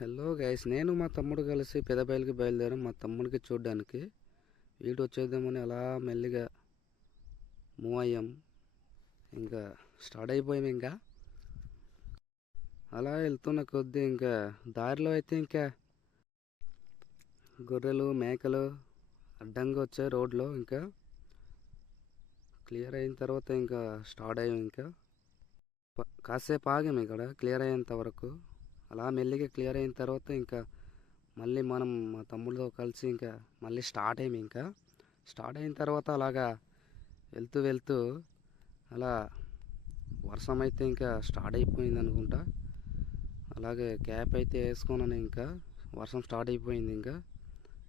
Hello guys, నేను మా తమ్ముడు కలిసి పెదబయలుకి బయలుదేరాం మా తమ్ముడికి చూడడానికి. వీడు వచ్చేద్దామని అలా మెల్లిగా మూవ్ అయ్యాం. ఇంకా స్టార్ట్ అయిపోయాం. ఇంకా అలా వెళ్తున్న కొద్దీ ఇంకా దారిలో అయితే ఇంకా గొర్రెలు మేకలు అడ్డంగా వచ్చాయి రోడ్లో. ఇంకా క్లియర్ అయిన తర్వాత ఇంకా స్టార్ట్ అయ్యాం. ఇంకా కాసేపు ఆగాం ఇక్కడ క్లియర్ అయ్యేంత వరకు. అలా మెల్లిగా క్లియర్ అయిన తర్వాత ఇంకా మళ్ళీ మనం మా తమ్ముడితో కలిసి ఇంకా మళ్ళీ స్టార్ట్ అయ్యాము. ఇంకా స్టార్ట్ అయిన తర్వాత అలాగా వెళ్తూ వెళ్తూ అలా వర్షం అయితే ఇంకా స్టార్ట్ అయిపోయింది అనుకుంటా. అలాగే క్యాప్ అయితే వేసుకున్నాను. ఇంకా వర్షం స్టార్ట్ అయిపోయింది. ఇంకా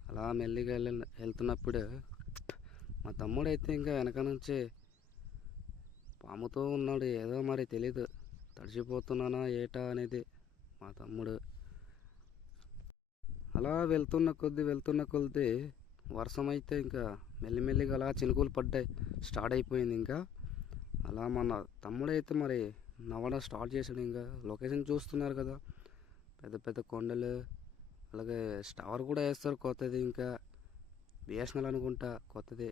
అలా మెల్లిగా వెళ్తున్నప్పుడు మా తమ్ముడు అయితే ఇంకా వెనక నుంచి పాముతో ఉన్నాడు. ఏదో మరి తెలీదు, తడిచిపోతున్నానా ఏటా అనేది మా తమ్ముడు. అలా వెళ్తున్న కొద్దీ వర్షం అయితే ఇంకా మెల్లిమెల్లిగా అలా చినుకులు పడ్డాయి, స్టార్ట్ అయిపోయింది. ఇంకా అలా మన తమ్ముడు అయితే మరి నవ్వడం స్టార్ట్ చేశాడు. ఇంకా లొకేషన్ చూస్తున్నారు కదా, పెద్ద పెద్ద కొండలు, అలాగే టవర్ కూడా వేస్తారు కొత్తది. ఇంకా బిఎస్ఎన్ఎల్ అనుకుంటా కొత్తది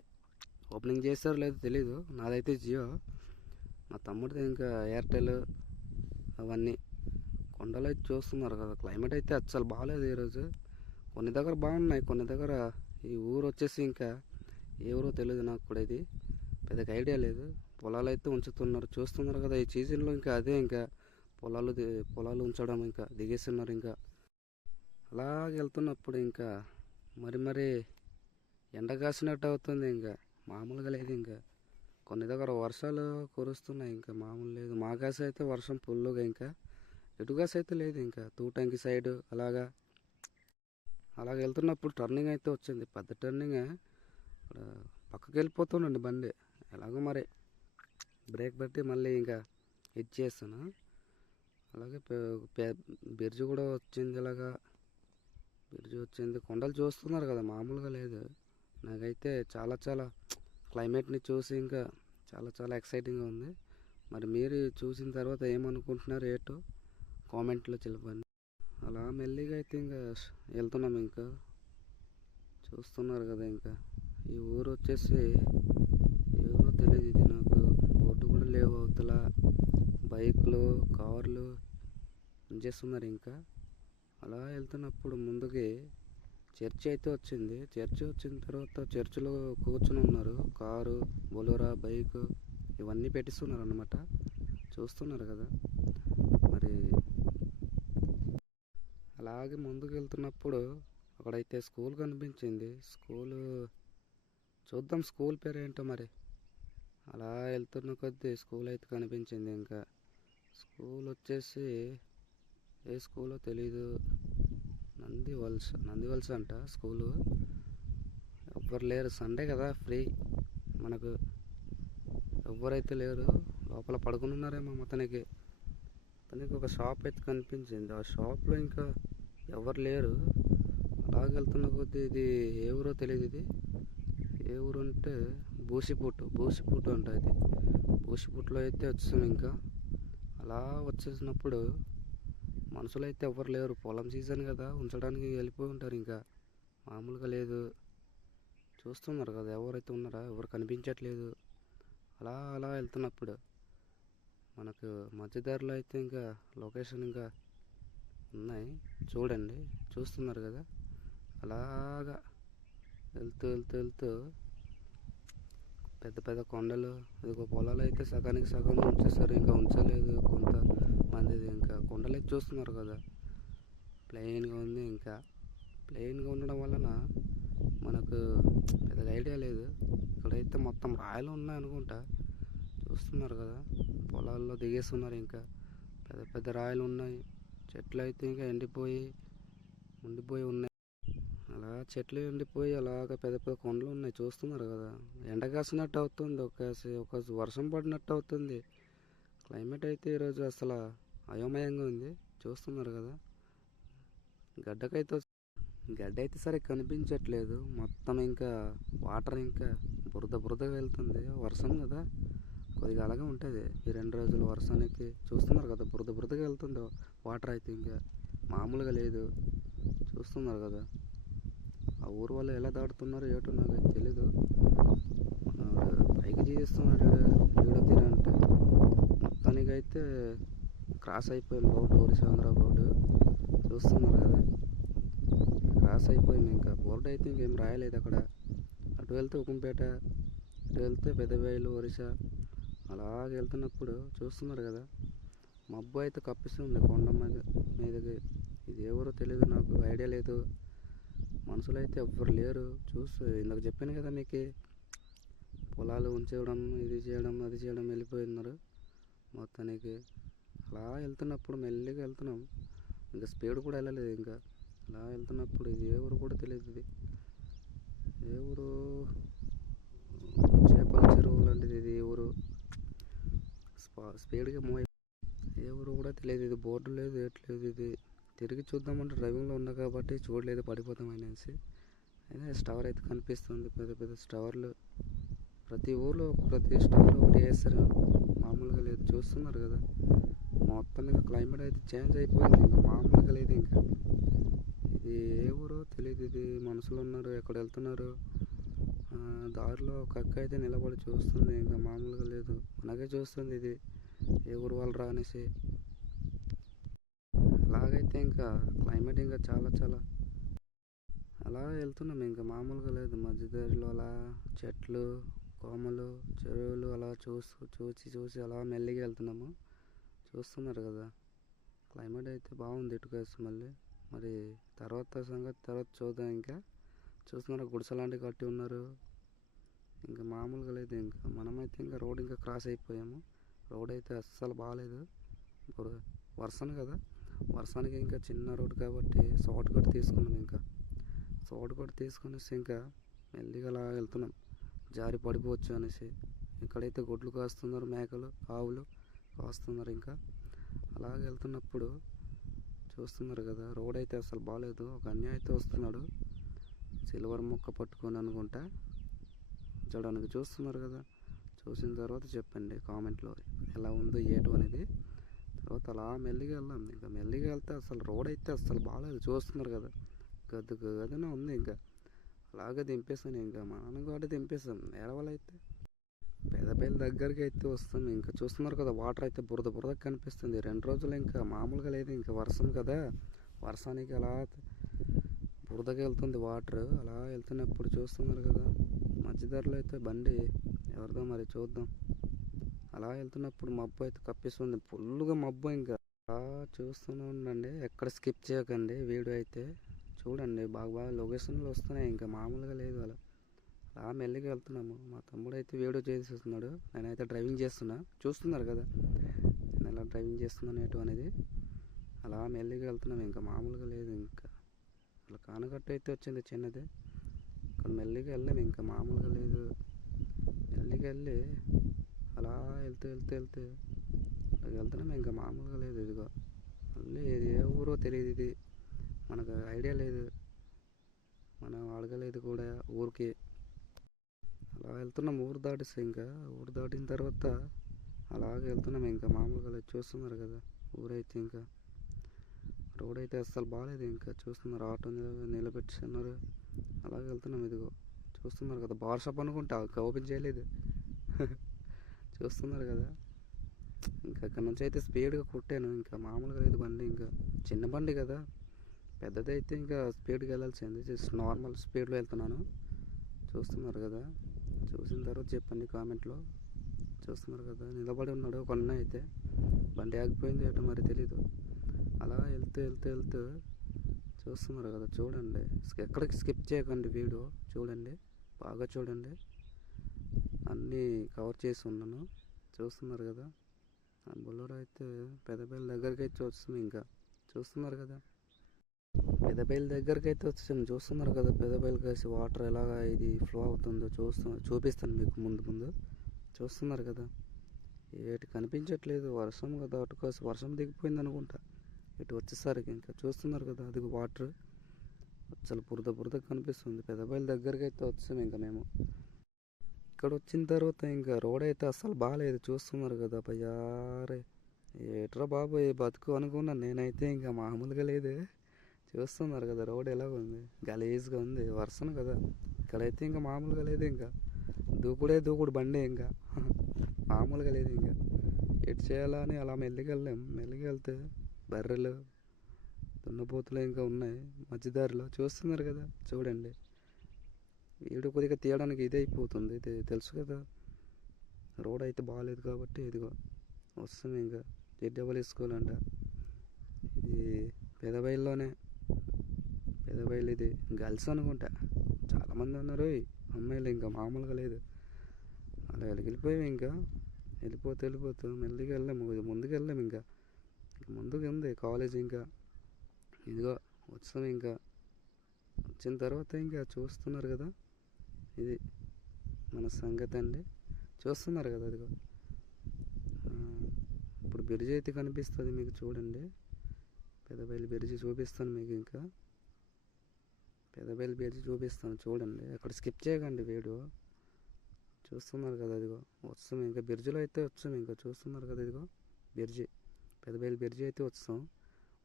ఓపెనింగ్ చేస్తారో లేదో తెలీదు. నాదైతే జియో, మా తమ్ముడిది ఇంకా ఎయిర్టెల్. అవన్నీ కొండలు అయితే చూస్తున్నారు కదా. క్లైమేట్ అయితే అస్సలు బాగాలేదు ఈరోజు. కొన్ని దగ్గర బాగున్నాయి, కొన్ని దగ్గర ఈ ఊరు వచ్చేసి ఇంకా ఏ ఊరో తెలియదు నాకు కూడా. ఇది పెద్దగా ఐడియా లేదు. పొలాలు అయితే ఉంచుతున్నారు, చూస్తున్నారు కదా. ఈ సీజన్లో ఇంకా అదే ఇంకా పొలాలు ఉంచడం ఇంకా దిగేస్తున్నారు. ఇంకా అలాగే వెళ్తున్నప్పుడు ఇంకా మరి ఎండ కాసినట్టు అవుతుంది. ఇంకా మామూలుగా లేదు. ఇంకా కొన్ని దగ్గర వర్షాలు కురుస్తున్నాయి, ఇంకా మామూలు లేదు. మా కాసి అయితే వర్షం ఫుల్లుగా, ఇంకా ఎటుగాసి అయితే లేదు. ఇంకా తూటంకి సైడ్ అలాగా వెళ్తున్నప్పుడు టర్నింగ్ అయితే వచ్చింది, పెద్ద టర్నింగ్. పక్కకి వెళ్ళిపోతుండండి బండి. ఎలాగో మరి బ్రేక్ పెట్టి మళ్ళీ ఇంకా ఇచ్చేస్తాను. అలాగే బ్రిడ్జ్ కూడా వచ్చింది. ఇలాగా బ్రిడ్జ్ వచ్చింది. కొండలు చూస్తున్నారు కదా, మామూలుగా లేదు. నాకైతే చాలా క్లైమేట్ని చూసి ఇంకా చాలా ఎక్సైటింగ్గా ఉంది. మరి మీరు చూసిన తర్వాత ఏమనుకుంటున్నారు ఏటో కామెంట్లో చెప్పండి. అలా మెల్లిగా అయితే ఇంకా వెళ్తున్నాం. ఇంకా చూస్తున్నారు కదా. ఇంకా ఈ ఊరు వచ్చేసి ఎవరో తెలియదు. ఇది నాకు బోటు కూడా లేవు. అవతల బైక్లు కార్లు చేస్తున్నారు. ఇంకా అలా వెళ్తున్నప్పుడు ముందుకి చర్చి అయితే వచ్చింది. చర్చి వచ్చిన తర్వాత చర్చిలో కూర్చుని ఉన్నారు. కారు, బొలోరా, బైక్ ఇవన్నీ పెట్టిస్తున్నారు అన్నమాట. చూస్తున్నారు కదా. మరి అలాగే ముందుకు వెళ్తున్నప్పుడు అక్కడైతే స్కూల్ కనిపించింది. చూద్దాం స్కూల్ పేరు ఏంటో మరి. అలా వెళ్తున్న కొద్దీ స్కూల్ అయితే కనిపించింది. ఇంకా స్కూల్ వచ్చేసి ఏ స్కూలో తెలీదు. నందివలస అంట స్కూలు. ఎవ్వరు లేరు, సండే కదా, ఫ్రీ మనకు. ఎవ్వరైతే లేరు, లోపల పడుకుని ఉన్నారేమో. అతనికి ఒక షాప్ అయితే కనిపించింది. ఆ షాప్లో ఇంకా ఎవరు లేరు. అలాగే వెళ్తున్న కొద్దీ ఇది ఏ ఊరో తెలియదు. ఇది ఏ ఊరు అంటే బూసిపుట్టు అంట. ఇది బూసిపుట్టులో అయితే వచ్చాం. ఇంకా అలా వచ్చేసినప్పుడు మనుషులు అయితే ఎవరు లేరు. పొలం సీజన్ కదా, ఉంచడానికి వెళ్ళిపోయి ఉంటారు. ఇంకా మామూలుగా లేదు. చూస్తున్నారు కదా, ఎవరైతే ఉన్నారా, ఎవరు కనిపించట్లేదు. అలా వెళ్తున్నప్పుడు మనకు మధ్యదారిలో అయితే ఇంకా లొకేషన్ ఇంకా ఉన్నాయి, చూడండి. చూస్తున్నారు కదా. అలాగా వెళ్తూ పెద్ద కొండలు, ఇదిగో పొలాలు అయితే సగానికి సగం ఉంచేస్తారు. ఇంకా ఉంచలేదు కొంతమందిది. ఇంకా కొండలు అయితే చూస్తున్నారు కదా, ప్లెయిన్గా ఉంది. ఇంకా ప్లెయిన్గా ఉండడం వలన మనకు పెద్దగా ఐడియా లేదు. ఇక్కడైతే మొత్తం రాయలు ఉన్నాయి అనుకుంటా. చూస్తున్నారు కదా, పొలాల్లో దిగేస్తున్నారు. ఇంకా పెద్ద రాయలు ఉన్నాయి. చెట్లు అయితే ఇంకా ఉండిపోయి ఉన్నాయి. అలా చెట్లు ఎండిపోయి అలాగ పెద్ద కొండలు ఉన్నాయి. చూస్తున్నారు కదా, ఎండ కాసినట్టు అవుతుంది, ఒక వర్షం పడినట్టు అవుతుంది. క్లైమేట్ అయితే ఈరోజు అసలు అయోమయంగా ఉంది. చూస్తున్నారు కదా. గడ్డ అయితే సరే కనిపించట్లేదు. మొత్తం ఇంకా వాటర్ ఇంకా బురదగా వెళ్తుంది. వర్షం కదా, కొద్దిగా అలాగే ఉంటుంది ఈ 2 రోజులు వర్షానికి. చూస్తున్నారు కదా, బురదగా వెళ్తుంది వాటర్ అయితే. ఇంకా మామూలుగా లేదు. చూస్తున్నారు కదా, ఆ ఊరు వాళ్ళు ఎలా దాటుతున్నారో ఏటో నాకైతే తెలీదు. మనోడు పైకి చేస్తున్నాడు వీడియో తీరంటే. మొత్తానికైతే క్రాస్ అయిపోయింది రోడ్డు, ఒరిసాంధ్ర బోర్డు. చూస్తున్నారు కదా, క్రాస్ అయిపోయింది. ఇంకా బోర్డు అయితే ఇంకేం రాయలేదు అక్కడ. అటు వెళ్తే ఉకుంపేట, ఇటు వెళ్తే పెద్దబయలు, ఒరిస్సా. అలాగే వెళ్తున్నప్పుడు చూస్తున్నారు కదా, మబ్బు అయితే కప్పిస్తుంది కొండ మీదకి. ఇది ఎవరో తెలియదు, నాకు ఐడియా లేదు. మనుషులు అయితే ఎవ్వరు లేరు. ఇందాక చెప్పాను కదా మీకు, పొలాలు ఉంచేయడం, ఇది చేయడం, అది చేయడం వెళ్ళిపోయినారు మొత్తానికి. అలా వెళ్తున్నప్పుడు మెల్లిగా వెళ్తున్నాం, ఇంకా స్పీడ్ కూడా వెళ్ళలేదు. ఇంకా అలా వెళ్తున్నప్పుడు ఇది ఏ ఊరు కూడా తెలియదు. ఇది ఏ ఊరు, చేపల చెరువు లాంటిది ఇది ఊరు. స్పీడ్గా మూవ్ ఏ ఊరు కూడా తెలియదు. ఇది బోర్డు లేదు, ఏట్లేదు. ఇది తిరిగి చూద్దామంటే డ్రైవింగ్లో ఉన్నా కాబట్టి చూడలేదు, పడిపోతాం అనేసి. అయినా స్టవర్ అయితే కనిపిస్తుంది, పెద్ద పెద్ద స్టవర్లు. ప్రతి ఊర్లో ప్రతి స్టవర్ ఒకటి వేస్తారు, మామూలుగా లేదు. చూస్తున్నారు కదా, మొత్తం క్లైమేట్ అయితే చేంజ్ అయిపోయింది, ఇంకా మామూలుగా లేదు. ఇంకా ఇది ఏ ఊరో తెలియదు. ఇది మనుషులు ఉన్నారు, ఎక్కడ వెళ్తున్నారు. దారిలో ఒక అక్క అయితే నిలబడి చూస్తుంది, ఇంకా మామూలుగా లేదు. మనకే చూస్తుంది ఇది ఏ ఊరు వాళ్ళు రా అనేసి. అలాగైతే ఇంకా క్లైమేట్ ఇంకా చాలా చాలా అలా వెళ్తున్నాం, ఇంకా మామూలుగా లేదు. మధ్యదారిలో అలా చెట్లు, కోమలు, చెరువులు అలా చూసి అలా మెల్లిగా వెళ్తున్నాము. చూస్తున్నారు కదా, క్లైమేట్ అయితే బాగుంది. ఇటుకేసి మళ్ళీ మరి తర్వాత సంగతి తర్వాత చూద్దాం. ఇంకా చూస్తున్నారు, గుడిసె లాంటివి కట్టి ఉన్నారు. ఇంకా మామూలుగా లేదు. ఇంకా మనమైతే ఇంకా రోడ్ ఇంకా క్రాస్ అయిపోయాము. రోడ్ అయితే అస్సలు బాగాలేదు. ఇప్పుడు వర్షం కదా, వర్షానికి ఇంకా చిన్న రోడ్ కాబట్టి షార్ట్ కట్ తీసుకున్నాం. ఇంకా షార్ట్ కట్ తీసుకునేసి ఇంకా మెల్లిగా అలా వెళ్తున్నాం, జారి పడిపోవచ్చు అనేసి. ఇక్కడైతే గొడ్లు కాస్తున్నారు, మేకలు, ఆవులు కాస్తున్నారు. ఇంకా అలాగే వెళ్తున్నప్పుడు చూస్తున్నారు కదా, రోడ్ అయితే అసలు బాగాలేదు. ఒక అన్యాయం అయితే వస్తున్నాడు, సిల్వర్ మొక్క పట్టుకొని అనుకుంటా. చూడడానికి చూస్తున్నారు కదా, చూసిన తర్వాత చెప్పండి కామెంట్లో ఎలా ఉందో ఏటో అనేది. తర్వాత అలా మెల్లిగా వెళ్దాం. ఇంకా మెల్లిగా వెళ్తే అసలు రోడ్ అయితే అసలు బాగాలేదు. చూస్తున్నారు కదా, గదినే ఉంది. ఇంకా అలాగే దింపేస్తాను, ఇంకా మనం కూడా దింపేస్తాం. వేరే వాళ్ళు అయితే పెద్దపల్లి దగ్గరికి అయితే వస్తాం. ఇంకా చూస్తున్నారు కదా, వాటర్ అయితే బురద బురద కనిపిస్తుంది. 2 రోజులు ఇంకా మామూలుగా లేదు. ఇంకా వర్షం కదా, వర్షానికి అలా బురదగా వెళ్తుంది వాటర్. అలా వెళ్తున్నప్పుడు చూస్తున్నారు కదా, మధ్యదారిలో అయితే బండి ఎవరిదో మరి చూద్దాం. అలా వెళ్తున్నప్పుడు మబ్బు అయితే కప్పిస్తుంది, ఫుల్గా మబ్బు. ఇంకా అలా చూస్తూనే ఉండండి, ఎక్కడ స్కిప్ చేయకండి. వీడియో అయితే చూడండి, బాగా లొకేషన్లు వస్తున్నాయి. ఇంకా మామూలుగా లేదు. అలా మెల్లిగా వెళ్తున్నాము. మా తమ్ముడు అయితే వీడియో చేసేస్తున్నాడు, నేనైతే డ్రైవింగ్ చేస్తున్నా. చూస్తున్నారు కదా నేను ఎలా డ్రైవింగ్ చేస్తున్నాను ఏటో అనేది. అలా మెల్లిగా వెళ్తున్నాము, ఇంకా మామూలుగా లేదు. ఇంకా అలా కానకట్టు అయితే వచ్చింది చిన్నది, అక్కడ మెల్లిగా వెళ్ళాము. ఇంకా మామూలుగా లేదు. మెల్లిగా వెళ్ళి అలా వెళ్తూ అలా వెళ్తున్నాము, ఇంకా మామూలుగా లేదు. ఇదిగో మళ్ళీ ఇది ఏ ఊరో తెలియదు, ఇది మనకు ఐడియా లేదు, మనం అడగలేదు కూడా ఊరికి. అలా వెళ్తున్నాం, ఊరు దాటిస్తే. ఇంకా ఊరు దాటిన తర్వాత అలాగే వెళ్తున్నాం, ఇంకా మామూలుగా లేదు. చూస్తున్నారు కదా, ఊరైతే ఇంకా రోడ్ అయితే అస్సలు బాగాలేదు. ఇంకా చూస్తున్నారు, ఆటో నిలబెట్టున్నారు. అలాగే వెళ్తున్నాం. ఇదిగో చూస్తున్నారు కదా, బార్ షాప్ అనుకుంటా, ఇంకా ఓపెన్ చేయలేదు. చూస్తున్నారు కదా, ఇంకా అక్కడ నుంచి అయితే స్పీడ్గా కొట్టాను. ఇంకా మామూలుగా లేదు బండి, ఇంకా చిన్న బండి కదా. పెద్దదైతే ఇంకా స్పీడ్గా వెళ్ళాల్సింది, జస్ట్ నార్మల్ స్పీడ్లో వెళ్తున్నాను. చూస్తున్నారు కదా, చూసిన తర్వాత చెప్పండి కామెంట్లో. చూస్తున్నారు కదా, నిలబడి ఉన్నాడు ఒక అన్న అయితే. బండి ఆగిపోయింది ఏటో మరి తెలీదు. అలా వెళ్తూ చూస్తున్నారు కదా, చూడండి, ఎక్కడికి స్కిప్ చేయకండి. వీడియో చూడండి, బాగా చూడండి, అన్నీ కవర్ చేసి ఉన్నాను. చూస్తున్నారు కదా, ఆ బుల్లెరో అయితే పెద్దపల్లి దగ్గరికి అయితే వస్తుంది. ఇంకా చూస్తున్నారు కదా, పెద్దపల్లి దగ్గరికి అయితే వచ్చాను. చూస్తున్నారు కదా, పెద్దపల్లి కలిసి వాటర్ ఎలాగా ఇది ఫ్లో అవుతుందో చూపిస్తాను మీకు ముందు. చూస్తున్నారు కదా, ఏటి కనిపించట్లేదు, వర్షం కదా. అటుకోసం వర్షం దిగిపోయింది అనుకుంటా ఇటు వచ్చేసరికి. ఇంకా చూస్తున్నారు కదా, అది వాటర్ అసలు బురద కనిపిస్తుంది. పెద్దపల్లి దగ్గరికి అయితే వచ్చాము. ఇంకా మేము ఇక్కడ వచ్చిన తర్వాత ఇంకా రోడ్ అయితే అస్సలు బాగాలేదు. చూస్తున్నారు కదా, భయారే ఏట్రా బాబు ఈ బతుకు అనుకున్నాను నేనైతే, ఇంకా మామూలుగా లేదు. చూస్తున్నారు కదా రోడ్ ఎలా ఉంది, గలీజ్గా ఉంది, వర్షం కదా. ఇక్కడైతే ఇంకా మామూలుగా లేదు, ఇంకా దూకుడే దూకుడు బండి ఇంకా మామూలుగా లేదు. ఇంకా ఎటు చేయాలా అని అలా మెల్లిగా వెళ్ళాం. మెల్లిగా వెళ్తే బర్రెలు దున్నపోతులు ఇంకా ఉన్నాయి మధ్యదారిలో, చూస్తున్నారు కదా. చూడండి, వీడియో కొద్దిగా తీయడానికి ఇది అయిపోతుంది, ఇది తెలుసు కదా. రోడ్ అయితే బాగాలేదు కాబట్టి ఇదిగో వస్తుంది. ఇంకా జెడ్డబల్ వేసుకోవాలంట. ఇది పెదబయల్లోనే, పెదబయలు ఇది గర్ల్స్ అనుకుంటా. చాలామంది ఉన్నారు ఈ అమ్మాయిలు, ఇంకా మామూలుగా లేదు. అలా వెళ్ళిపోయాం. ఇంకా వెళ్ళిపోతూ మెల్లిగా వెళ్ళాము, ఇది ముందుకు వెళ్ళాము. ఇంకా ముందుకు ఉంది కాలేజ్. ఇంకా ఇదిగో వచ్చాం. ఇంకా వచ్చిన తర్వాత ఇంకా చూస్తున్నారు కదా, ఇది మన సంగతి అండి. చూస్తున్నారు కదా అదిగో. ఇప్పుడు బ్రిడ్జ్ అయితే కనిపిస్తుంది మీకు, చూడండి. పెదబయలు బ్రిడ్జ్ చూపిస్తాను మీకు. ఇంకా పెదబయలు బ్రిడ్జ్ చూపిస్తాను చూడండి. అక్కడ స్కిప్ చేయకండి వీడియో. చూస్తున్నారు కదా అదిగో వస్తాం. ఇంకా బ్రిడ్జ్లో అయితే వచ్చాం. ఇంకా చూస్తున్నారు కదా ఇదిగో బ్రిడ్జి, పెదబయలు బ్రిడ్జి అయితే వచ్చాం.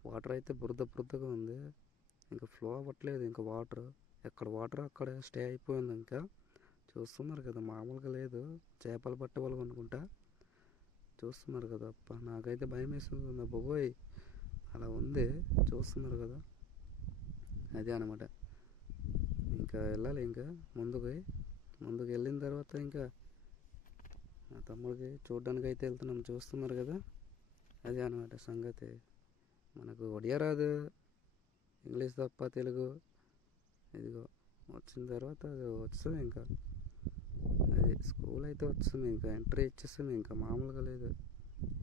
వాటర్ అయితే బురదగా ఉంది, ఇంకా ఫ్లో అవ్వట్లేదు. ఇంకా వాటర్ ఎక్కడ వాటర్ అక్కడ స్టే అయిపోయింది. ఇంకా చూస్తున్నారు కదా మామూలుగా లేదు. చేపలు పట్టేవాళ్ళు అనుకుంటా. చూస్తున్నారు కదా, అప్ప నాకైతే భయం వేస్తుంది నా బాబోయ్, అలా ఉంది. చూస్తున్నారు కదా, అదే అనమాట. ఇంకా వెళ్ళాలి. ఇంకా ముందుకు వెళ్ళిన తర్వాత ఇంకా నా తమ్ముడికి చూడడానికి అయితే వెళ్తున్నాం. చూస్తున్నారు కదా, అదే అనమాట సంగతి. మనకు ఒడియా రాదు, ఇంగ్లీష్ తప్ప తెలుగు. ఇదిగో వచ్చిన తర్వాత వస్తుంది. ఇంకా అది స్కూల్ అయితే వస్తుంది. ఇంకా ఎంట్రీ ఇచ్చేస్తుంది. ఇంకా మామూలుగా లేదు.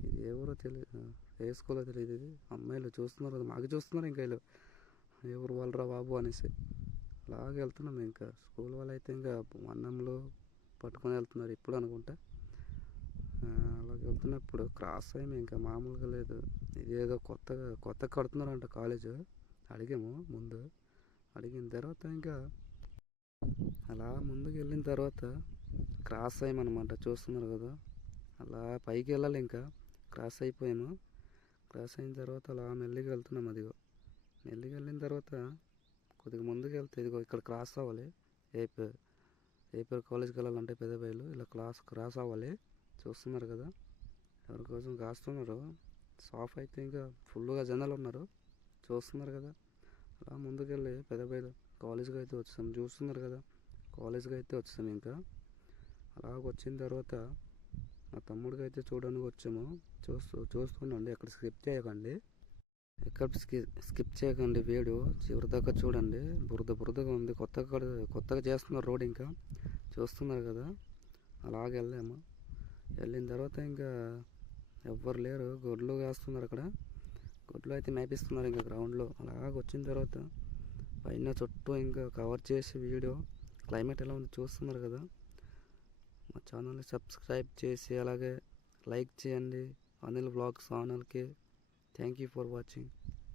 ఇది ఎవరో తెలియదు, ఏ స్కూల్లో తెలియదు. ఇది అమ్మాయిలు చూస్తున్నారు కదా, మాకు చూస్తున్నారు. ఇంకా వీళ్ళు ఎవరు వాళ్ళరా బాబు అనేసి అలాగే వెళ్తున్నాం. ఇంకా స్కూల్ వాళ్ళు అయితే ఇంకా అన్నంలో పట్టుకొని వెళ్తున్నారు ఇప్పుడు అనుకుంటా. అలాగే వెళ్తున్నప్పుడు క్రాస్ అయ్యాము. ఇంకా మామూలుగా లేదు. ఇదేదో కొత్తగా కడుతున్నారంట కాలేజ్. అడిగాము ముందు, అడిగిన తర్వాత ఇంకా అలా ముందుకు వెళ్ళిన తర్వాత క్రాస్ అయ్యామన్నమాట. చూస్తున్నారు కదా, అలా పైకి వెళ్ళాలి. ఇంకా క్రాస్ అయిపోయాము. క్రాస్ అయిన తర్వాత అలా మెల్లిగా వెళ్తున్నాం. అదిగో మెల్లిగా వెళ్ళిన తర్వాత కొద్దిగా ముందుకు వెళ్తే ఇదిగో ఇక్కడ క్రాస్ అవ్వాలి. ఏపీ కాలేజ్కి వెళ్ళాలంటే పెదబయలు ఇలా క్రాస్ అవ్వాలి. చూస్తున్నారు కదా, ఎవరి కోసం కాస్తున్నారు. సాఫ్ అయితే ఇంకా ఫుల్గా జనాలు ఉన్నారు. చూస్తున్నారు కదా, అలా ముందుకెళ్ళి పెదబయలు కాలేజ్కి అయితే వచ్చాం. చూస్తున్నారు కదా, కాలేజ్కి అయితే వచ్చాం. ఇంకా అలా వచ్చిన తర్వాత మా తమ్ముడికి అయితే చూడడానికి వచ్చాము. చూస్తుండండి, ఎక్కడ స్కిప్ చేయకండి వీడియో చివరి దాకా చూడండి. బురదగా ఉంది, కొత్తగా చేస్తున్నారు రోడ్. ఇంకా చూస్తున్నారు కదా, అలాగే వెళ్ళాము. వెళ్ళిన తర్వాత ఇంకా ఎవ్వరు లేరు, గొడ్లు వేస్తున్నారు అక్కడ. గొడ్లు అయితే మేపిస్తున్నారు ఇంకా గ్రౌండ్లో. అలాగ వచ్చిన తర్వాత పైన చుట్టూ ఇంకా కవర్ చేసి వీడియో క్లైమేట్ ఎలా ఉంది చూస్తున్నారు కదా. మా ఛానల్ని సబ్స్క్రైబ్ చేసి అలాగే లైక్ చేయండి. అనిల్ వ్లాగ్స్ ఛానల్కి. Thank you for watching.